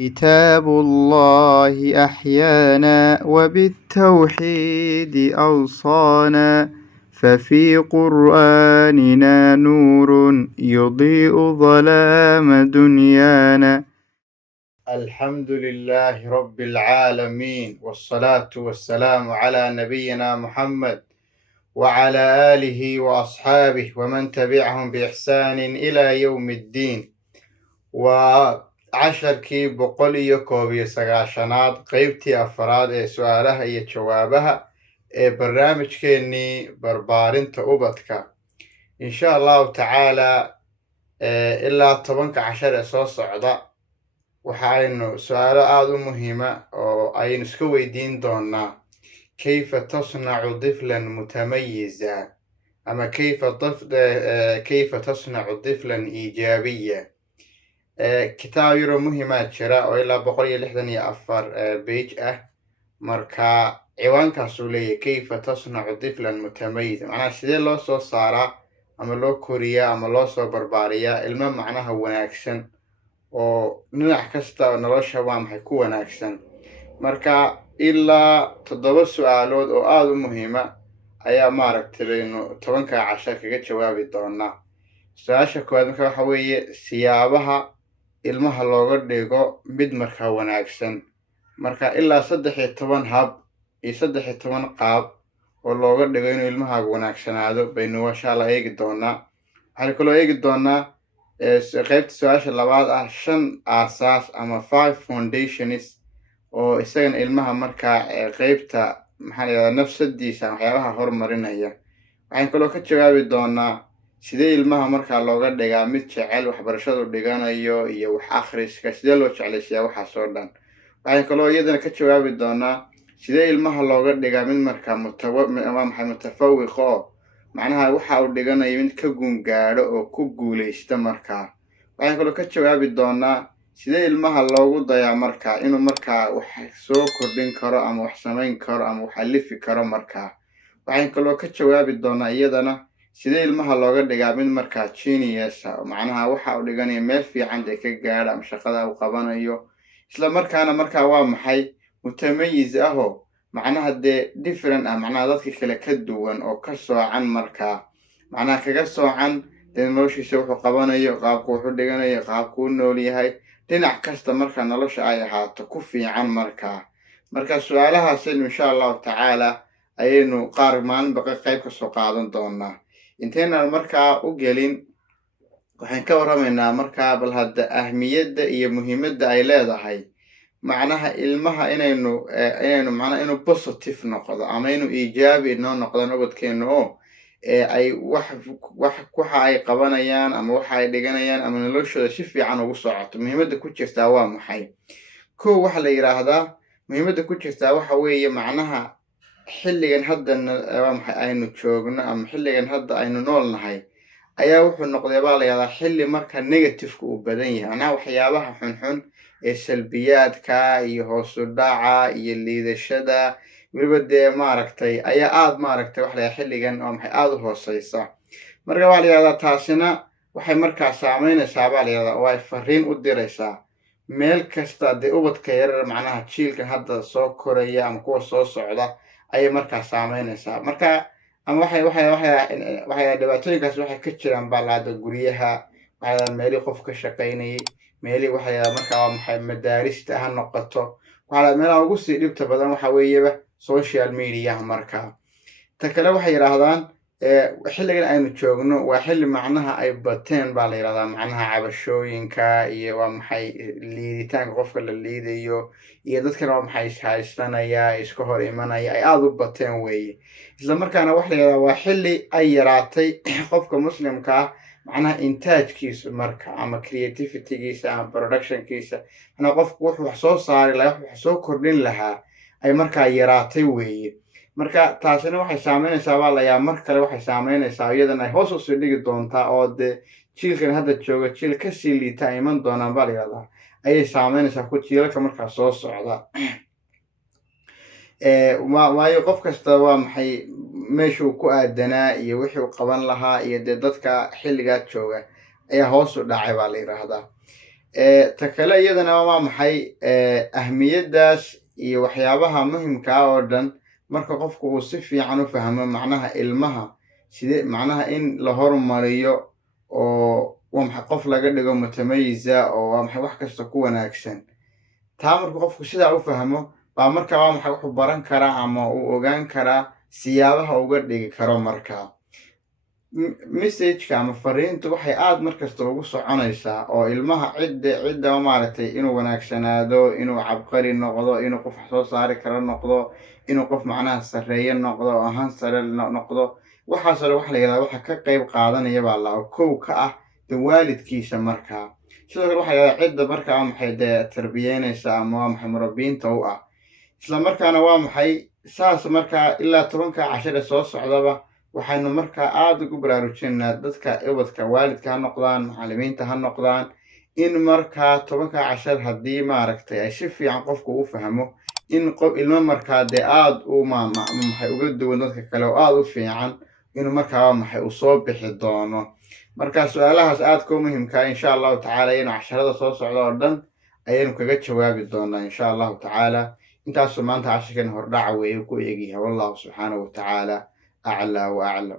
كتاب الله أحيانا وبالتوحيد أوصانا ففي قرآننا نور يضيء ظلام دنيانا. الحمد لله رب العالمين، والصلاة والسلام على نبينا محمد وعلى آله وأصحابه ومن تبعهم بإحسان إلى يوم الدين. وعشركي بقولي كوبي سغاشناد قيبتي أفراد سؤالها iyo jawaabaha barnaamijkeennii barbaarinta ubadka insha allahu tacaala ilaa 10 cashar ee soo socda waxaynu su'aalo aad u muhiima oo aynu iska weydiin doonaa kayfa tasnacu tiflan mutamayyiza ama kayfa tasnacu tiflan iijaabiya. kitaab yaro muhiima jira oo ilaa 164 page ah, marka ciwaankaas uu leeyahay kayfa tasnacu tiflan mutamayyiza, macnaha sidee loo soo saaraa ama loo koriyaa ama loo soo barbaariyaa ilmo macnaha wanaagsan oo dhinac kasta nolosha waa maxay ku wanaagsan. marka ilaa 7 su'aalood oo aad u muhiima ayaa maaragtaynu 10 cashar kaga jawaabi doonaa. su-aasha koowaad marka waxa weeye siyaabaha ilmaha looga dhigo mid markaa wanaagsan. marka ilaa 13 hab iyo 13 qaab oo looga dhigo inuu ilmahaaga wanaagsanaado baynu insha Allah eegi doonaa. waxaan kaloo eegi doonaa qaybta su-aasha labaad ah 5 aasaas ama 5 foundations oo isagan ilmaha markaa qaybta maxaa la yiraahdaa nafsadiisa waxyaabaha horumarinaya. waxaan kaloo ka jawaabi doonaa sidee ilmaha markaa looga dhigaa mid jecel waxbarashadu dhiganayo iyo wax akhriska, sidee loo jeclaysiyaa waxaas oo dhan. waxaan kaloo iyadana ka jawaabi doonaa sidee ilmaha looga dhigaa mid markaa mutafawiq oo macnaha waxa uu dhiganayo mid ka guungaadho oo ku guuleysta markaa. waxaan kaloo ka jawaabi doonaa sidee ilmaha loogu dayaa markaa inuu markaa wax soo kordhin karo ama wax samayn karo ama wax alifi karo markaa. waxaan kaloo ka jawaabi doonaa iyadana sidee ilmaha looga dhigaa mid markaa genius macnaha waxa uu dhiganayo meel fiican ka gaadha ama shaqada uu qabanayo, isla markaana markaa waa maxay mutamayyiz ahoo macnaha different ah, macnaha dadka kale ka duwan oo ka soocan markaa, macnaha kaga soocan noloshiisa wuxuu qabanayo, qaabku wuxuu dhiganayo, qaabku u nool yahay, dhinac kasta markaa nolosha ay ahaato ku fiican markaa. marka su'aalahaas insha allahu tacaala ayaynu qaar maalinba qayb ka soo qaadan doonaa. intaynan markaa u gelin waxaan ka warramaynaa markaa bal hadda ahmiyadda iyo muhiimadda ay leedahay macnaha ilmaha inaynu macnaha inuu positive noqdo ama inuu iijaabi noo noqdo nabadkeena oo ay waxa ay qabanayaan ama waxa ay dhiganayaan ama noloshooda si fiican ugu socoto. muhiimadda ku jirtaa waa maxay? kow waxa la yiraahdaa muhiimadda ku jirtaa waxa weeye macnaha xilligan hadda waa maxay aynu joogno ama xilligan hadda aynu noolnahay ayaa wuxuu noqday baa la yiraahdaa xilli marka negative-ku uu badan yahay, macnaha waxyaabaha xunxun ee salbiyaadka iyo hoos u dhaca iyo liidashada weliba maaragtay ayaa aad maaragtay wax la yiraahdaa xilligan oo maxay aad u hooseysa. marka waa la yiraahdaa taasina waxay markaa saameynaysaa baa la yiraahdaa oo ay fariin u diraysaa meel kasta ubadka yarar macnaha jiilkan hadda soo koraya ama kuwa soo socda ayay markaa saameynaysaa. marka ama waxay dhibaatooyinkaas waxay ka jiraan baa lahada guryaha, waxay meelii qof ka shaqaynayay, meelii waxay markaa maxay madaarista ha noqoto, waxaa meelaha ugu sii dhibta badan waxa weeyaba social media. markaa ta kale waxay yiraahdaan xilligan aynu joogno waa xilli macnaha ay bateen baa la yiraahdaa macnaha cabashooyinka iyo waa maxay liiditaanka qofka la liidayo iyo dadkana waa maxay haystanaya iska hor imanaya ay aad u bateen weeye. isla markaana waxa la yiraahdaa waa xilli ay yaraatay qofka muslimka ah macnaha intaajkiisa marka ama creativity-giisa ama production-kiisa, macnaha qofku wuxuu wax soo saari lahaa wax soo kordhin lahaa ay markaa yaraatay weeye. marka taasina waxay saameynaysaa baa la yaa mar kale waxay saameynaysaa iyadana ay hoos u sii dhigi doontaa oo jiilkan hadda jooga jiil ka sii liita iman doonaan baa la yiraahdaa ayay saameynaysaa ku jiilalka markaa soo socda. waayo qof kasta waa maxay meeshuu ku aadanaa iyo wixii uu qaban lahaa iyo dadka xilligaa jooga ayaa hoos u dhacay baa la yiraahdaa. takale iyadana waa maxay ahmiyadaas iyo waxyaabaha muhimka ah oo dhan marka qofku uu si fiican u fahmo macnaha ilmaha sidee macnaha in la horumariyo oo waa maxay qof laga dhigo mutamayiza oo waa maxay wax kasta ku wanaagsan taa marka qofku sidaa u fahmo baa marka waa maxay wuxuu baran karaa ama uu ogaan karaa siyaabaha uga dhigi karo markaa messageka ama fariintu waxay aad markasta ugu soconaysaa oo ilmaha cidda maaragtay inuu wanaagsanaado inuu cabqari noqdo inuu qof wax soo saari karo noqdo inuu qof macnaha sarreeye noqdo oo ahaan sare noqdo waxaasoo dhan waxa la yidhahdaa waxa ka qayb qaadanaya baa la kow ka ah de waalidkiisa markaa sidoo kale waxa la yidhahdaa cidda markaa waa maxay dee tarbiyeynaysa ama waa maxay murabbiinta u ah isla markaana waa maxay saas markaa ilaa 10 cashare soo socdaba waxaynu markaa aad ugu baraarujinaynaa dadka ubadka waalidka ha noqdaan macallimiinta ha noqdaan in markaa 10 cashar haddii maaragtay ay si fiican qofku u fahmo in ilmo markaa dee aad u maxay uga duwan dadka kale oo aad u fiican inuu markaa maxay u soo bixi doono markaa su-aalahaas aadka u muhiimkaa insha allahu tacaala inuu casharada soo socdo oo dhan ayaynu kaga jawaabi doonaa insha allahu tacaala intaasuu maanta casharkan hordhaca weeye ku eegyahay wallahu subxaanahu watacaala أعلى وأعلى.